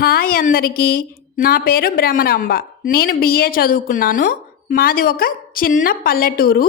Hi అందరికీ. నా పేరు భ్రమరాంబ నేను బిఏ చదువుకున్నాను. మాది ఒక చిన్న పల్లెటూరు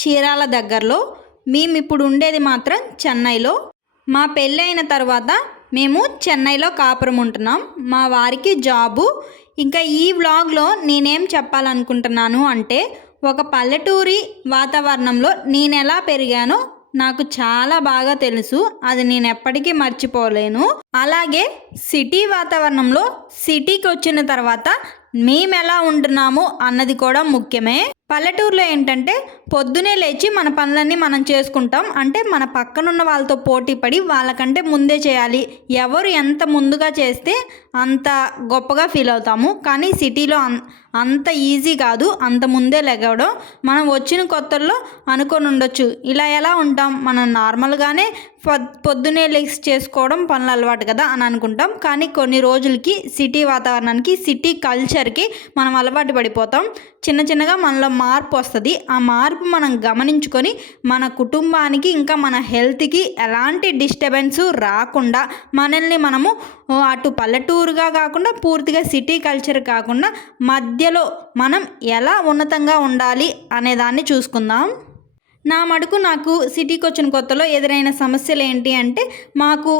చీరాల దగ్గరలో. మేము ఇప్పుడు ఉండేది మాత్రం చెన్నైలో. మా పెళ్ళి అయిన తర్వాత మేము చెన్నైలో కాపురం ఉంటున్నాం. మా వారికి జాబు. ఇంకా ఈ వ్లాగ్లో నేనేం చెప్పాలనుకుంటున్నాను అంటే ఒక పల్లెటూరి వాతావరణంలో నేను ఎలా పెరిగానో నాకు చాలా బాగా తెలుసు. అది నేను ఎప్పటికీ మర్చిపోలేను. అలాగే సిటీ వాతావరణంలో సిటీకి వచ్చిన తర్వాత మేము ఎలా ఉంటున్నాము అన్నది కూడా ముఖ్యమే. పల్లెటూరులో ఏంటంటే పొద్దునే లేచి మన పనులన్నీ మనం చేసుకుంటాం. అంటే మన పక్కనున్న వాళ్ళతో పోటీ పడి వాళ్ళకంటే ముందే చేయాలి. ఎవరు ఎంత ముందుగా చేస్తే అంత గొప్పగా ఫీల్ అవుతాము. కానీ సిటీలో అన్ అంత ఈజీ కాదు. అంత ముందే లెగవడం మనం వచ్చిన కొత్తల్లో అనుకొని ఉండొచ్చు. ఇలా ఎలా ఉంటాం? మనం నార్మల్గానే పొద్ పొద్దునే లెగ్స్ చేసుకోవడం పనులు అలవాటు కదా అని అనుకుంటాం. కానీ కొన్ని రోజులకి సిటీ వాతావరణానికి సిటీ కల్చర్కి మనం అలవాటు పడిపోతాం. చిన్న చిన్నగా మనలో మార్పు వస్తుంది. ఆ మార్పు మనం గమనించుకొని మన కుటుంబానికి ఇంకా మన హెల్త్కి ఎలాంటి డిస్టర్బెన్స్ రాకుండా మనల్ని మనము అటు పల్లెటూరుగా కాకుండా పూర్తిగా సిటీ కల్చర్ కాకుండా మధ్యలో మనం ఎలా ఉన్నతంగా ఉండాలి అనేదాన్ని చూసుకుందాం. నా మటుకు నాకు సిటీకి వచ్చిన కొత్తలో ఎదురైన సమస్యలు ఏంటి అంటే మాకు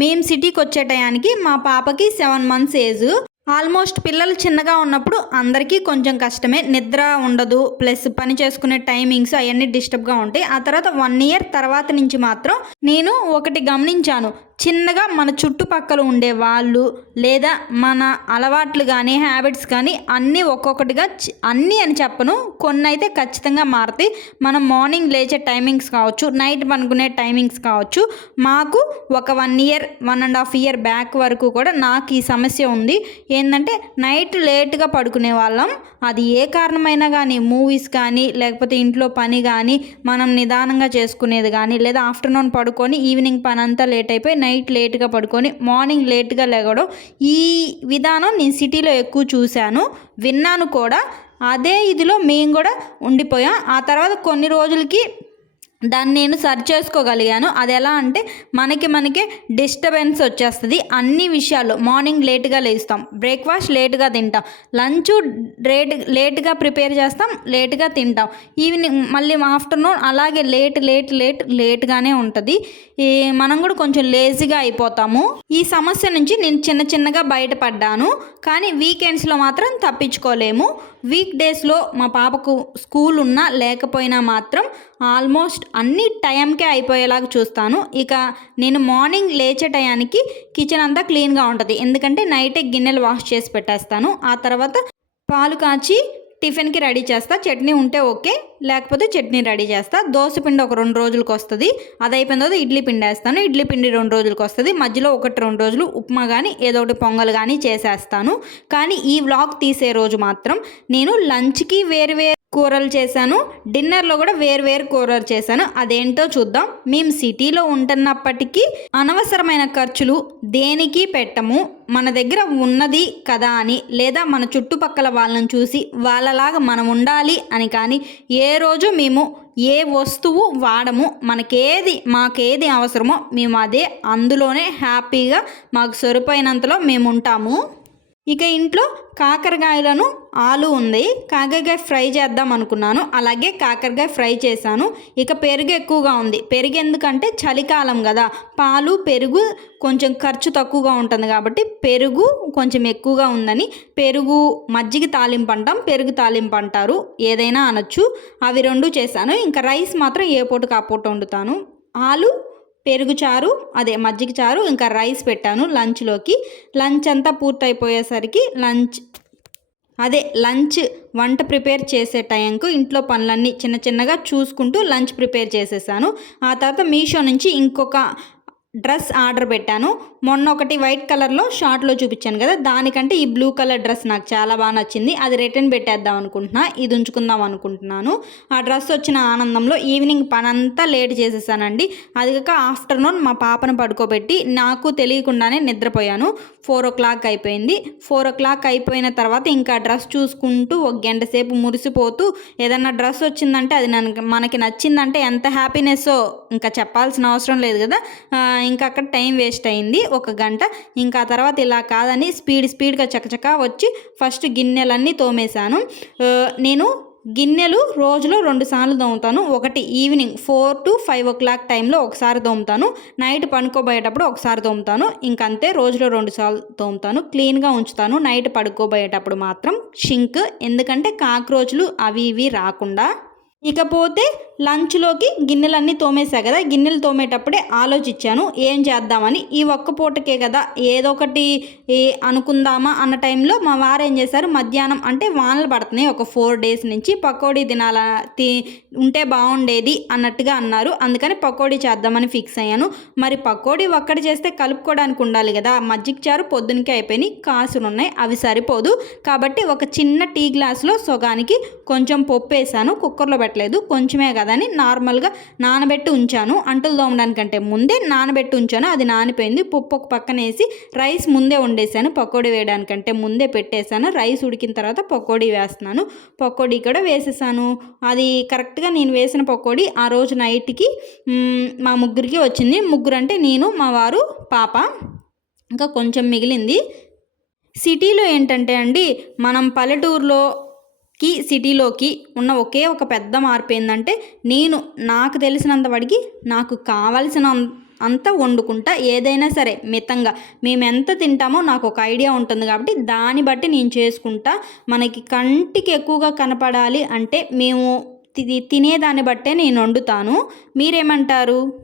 మేము సిటీకి వచ్చే టయానికి మా పాపకి సెవెన్ మంత్స్ ఏజ్. ఆల్మోస్ట్ పిల్లలు చిన్నగా ఉన్నప్పుడు అందరికీ కొంచెం కష్టమే. నిద్ర ఉండదు ప్లస్ పని చేసుకునే టైమింగ్స్ అవన్నీ డిస్టర్బ్గా ఉంటాయి. ఆ తర్వాత వన్ ఇయర్ తర్వాత నుంచి మాత్రం నేను ఒకటి గమనించాను. చిన్నగా మన చుట్టుపక్కల ఉండే వాళ్ళు లేదా మన అలవాట్లు కానీ హ్యాబిట్స్ కానీ అన్నీ ఒక్కొక్కటిగా అన్నీ అని చెప్పను. కొన్ని అయితే ఖచ్చితంగా మారుతాయి. మనం మార్నింగ్ లేచే టైమింగ్స్ కావచ్చు నైట్ పనుకునే టైమింగ్స్ కావచ్చు. మాకు ఒక one year one and half year back వరకు కూడా నాకు ఈ సమస్య ఉంది. ఏంటంటే నైట్ లేట్గా పడుకునే వాళ్ళం. అది ఏ కారణమైనా కానీ మూవీస్ కానీ లేకపోతే ఇంట్లో పని కానీ మనం నిదానంగా చేసుకునేది కానీ లేదా ఆఫ్టర్నూన్ పడుకొని ఈవినింగ్ పని అంతా లేట్ అయిపోయి నైట్ లేట్గా పడుకొని మార్నింగ్ లేట్గా లేగడం ఈ విధానం నేను సిటీలో ఎక్కువ చూశాను. విన్నాను కూడా. అదే ఇదిలో మేము కూడా ఉండిపోయాం. ఆ తర్వాత కొన్ని రోజులకి దాన్ని నేను సర్చ్ చేసుకోగలిగాను. అది ఎలా అంటే మనకి మనకి డిస్టర్బెన్స్ వచ్చేస్తుంది. అన్ని విషయాలు మార్నింగ్ లేట్గా లేస్తాం. బ్రేక్ఫాస్ట్ లేట్గా తింటాం. లంచ్ లేట్ లేట్గా ప్రిపేర్ చేస్తాం. లేట్గా తింటాం. ఈవినింగ్ మళ్ళీ ఆఫ్టర్నూన్ అలాగే లేట్ లేట్ లేట్ లేట్గానే ఉంటుంది. ఈ మనం కూడా కొంచెం లేజీగా అయిపోతాము. ఈ సమస్య నుంచి నేను చిన్న చిన్నగా బయటపడ్డాను. కానీ వీకెండ్స్లో మాత్రం తప్పించుకోలేము. వీక్ డేస్లో మా పాపకు స్కూల్ ఉన్నా లేకపోయినా మాత్రం ఆల్మోస్ట్ అన్ని టైంకే అయిపోయేలాగా చూస్తాను. ఇక నేను మార్నింగ్ లేచే టయానికి కిచెన్ అంతా క్లీన్గా ఉంటుంది. ఎందుకంటే నైటే గిన్నెలు వాష్ చేసి పెట్టేస్తాను. ఆ తర్వాత పాలు కాచి టిఫిన్కి రెడీ చేస్తా. చట్నీ ఉంటే ఓకే. లేకపోతే చట్నీ రెడీ చేస్తా. దోశ పిండి ఒక రెండు రోజులకు వస్తుంది. అది అయిపోయిన తర్వాత ఇడ్లీ పిండి వేస్తాను. ఇడ్లీ పిండి రెండు రోజులకు వస్తుంది. మధ్యలో ఒకటి రెండు రోజులు ఉప్మా కానీ ఏదో ఒకటి పొంగల్ కానీ చేసేస్తాను. కానీ ఈ వ్లాగ్ తీసే రోజు మాత్రం నేను లంచ్కి వేరు వేరు కూరలు చేశాను. డిన్నర్లో కూడా వేరు వేరు కూరలు చేశాను. అదేంటో చూద్దాం. మేము సిటీలో ఉంటున్నప్పటికీ అనవసరమైన ఖర్చులు దేనికి పెట్టము. మన దగ్గర ఉన్నది కదా అని లేదా మన చుట్టుపక్కల వాళ్ళని చూసి వాళ్ళలాగా మనం ఉండాలి అని కానీ ఏ రోజు మేము ఏ వస్తువు వాడము మనకేది మాకేది అవసరమో మేము అదే అందులోనే హ్యాపీగా మాకు సరిపోయినంతలో మేము ఉంటాము ఇక ఇంట్లో కాకరకాయలను ఆలు ఉంది. కాకరకాయ ఫ్రై చేద్దాం అనుకున్నాను. అలాగే కాకరకాయ ఫ్రై చేశాను. ఇక పెరుగు ఎక్కువగా ఉంది. పెరుగు ఎందుకంటే చలికాలం కదా. పాలు పెరుగు కొంచెం ఖర్చు తక్కువగా ఉంటుంది కాబట్టి పెరుగు కొంచెం ఎక్కువగా ఉందని పెరుగు మజ్జిగ తాలింపు అంటాం. పెరుగు తాలింపు అంటారు. ఏదైనా అనొచ్చు. అవి రెండు చేశాను. ఇంకా రైస్ మాత్రం ఏ పూటకు ఆ పూట వండుతాను. ఆలు పెరుగు చారు అదే మజ్జిగ చారు ఇంకా రైస్ పెట్టాను లంచ్లోకి. లంచ్ అంతా పూర్తయిపోయేసరికి లంచ్ అదే లంచ్ వంట ప్రిపేర్ చేసే టైంకు ఇంట్లో పనులన్నీ చిన్న చిన్నగా చూసుకుంటూ లంచ్ ప్రిపేర్ చేసేసాను. ఆ తర్వాత మీషో నుంచి ఇంకొక డ్రెస్ ఆర్డర్ పెట్టాను. మొన్న ఒకటి వైట్ కలర్లో షార్ట్లో చూపించాను కదా దానికంటే ఈ బ్లూ కలర్ డ్రెస్ నాకు చాలా బాగా నచ్చింది. అది రిటర్న్ పెట్టేద్దాం అనుకుంటున్నా ఇది ఉంచుకుందాం అనుకుంటున్నాను. ఆ డ్రెస్ వచ్చిన ఆనందంలో ఈవినింగ్ పనంతా లేట్ చేసేసానండి. అది కాక ఆఫ్టర్నూన్ మా పాపను పడుకోబెట్టి నాకు తెలియకుండానే నిద్రపోయాను. ఫోర్ ఓ క్లాక్ అయిపోయింది. ఫోర్ ఓ క్లాక్ అయిపోయిన తర్వాత ఇంకా డ్రెస్ చూసుకుంటూ ఒక గంట సేపు మురిసిపోతూ ఏదన్నా డ్రెస్ వచ్చిందంటే అది నన్ను మనకి నచ్చిందంటే ఎంత హ్యాపీనెస్సో ఇంకా చెప్పాల్సిన అవసరం లేదు కదా. ఇంకా అక్కడ టైం వేస్ట్ అయింది. ఒక గంట. ఇంకా తర్వాత ఇలా కాదని స్పీడ్ స్పీడ్గా చకచకా వచ్చి ఫస్ట్ గిన్నెలన్నీ తోమేశాను. నేను గిన్నెలు రోజులో రెండు సార్లు తోముతాను. ఒకటి evening four to five o'clock టైంలో ఒకసారి తోముతాను. నైట్ పడుకోబోయేటప్పుడు ఒకసారి తోముతాను. ఇంకంతే రోజులో రెండు సార్లు తోముతాను. క్లీన్గా ఉంచుతాను. నైట్ పడుకోబోయేటప్పుడు మాత్రం. షింక్ ఎందుకంటే కాక్రోచ్లు అవి ఇవి రాకుండా. ఇకపోతే లంచ్లోకి గిన్నెలన్నీ తోమేసా కదా? గిన్నెలు తోమేటప్పుడే ఆలోచించాను ఏం చేద్దామని. ఈ ఒక్క పూటకే కదా ఏదో ఒకటి ఏ అనుకుందామా అన్న టైంలో మా వారు ఏం చేశారు? మధ్యాహ్నం అంటే వానలు పడుతున్నాయి ఒక ఫోర్ డేస్ నుంచి పకోడీ తినాల తి ఉంటే బాగుండేది అన్నట్టుగా అన్నారు. అందుకని పకోడీ చేద్దామని ఫిక్స్ అయ్యాను. మరి పకోడీ ఒక్కటి చేస్తే కలుపుకోవడానికి ఉండాలి కదా మజ్జిగ చారు పొద్దునకే అయిపోయినాయి కాసులు ఉన్నాయి అవి సరిపోదు. కాబట్టి ఒక చిన్న టీ గ్లాస్లో సొగానికి కొంచెం పప్పు వేసాను కుక్కర్లో పెట్టలేదు కొంచెమే కదా అని నార్మల్గా నానబెట్టి ఉంచాను. అంటులు తోమడానికంటే ముందే నానబెట్టి ఉంచాను. అది నానిపోయింది. పప్పు ఒక పక్కన వేసి రైస్ ముందే వండేసాను. పకోడీ వేయడానికంటే ముందే పెట్టేశాను. రైస్ ఉడికిన తర్వాత పకోడీ వేస్తున్నాను. పకోడీ కూడా వేసేసాను. అది కరెక్ట్గా నేను వేసిన పకోడీ ఆ రోజు నైట్కి మా ముగ్గురికి వచ్చింది. ముగ్గురు అంటే నేను మా వారు పాప. ఇంకా కొంచెం మిగిలింది. సిటీలో ఏంటంటే అండి మనం పల్లెటూరులో కి సిటీలోకి ఉన్న ఒకే ఒక పెద్ద మార్పు ఏంటంటే నేను నాకు తెలిసినంత వాడికి నాకు కావలసిన అంత వండుకుంటా ఏదైనా సరే మితంగా. మేము ఎంత తింటామో నాకు ఒక ఐడియా ఉంటుంది కాబట్టి దాన్ని బట్టి నేను చేసుకుంటా. మనకి కంటికి ఎక్కువగా కనపడాలి అంటే మేము తి- తినేదాన్ని బట్టే నేను వండుతాను. మీరేమంటారు?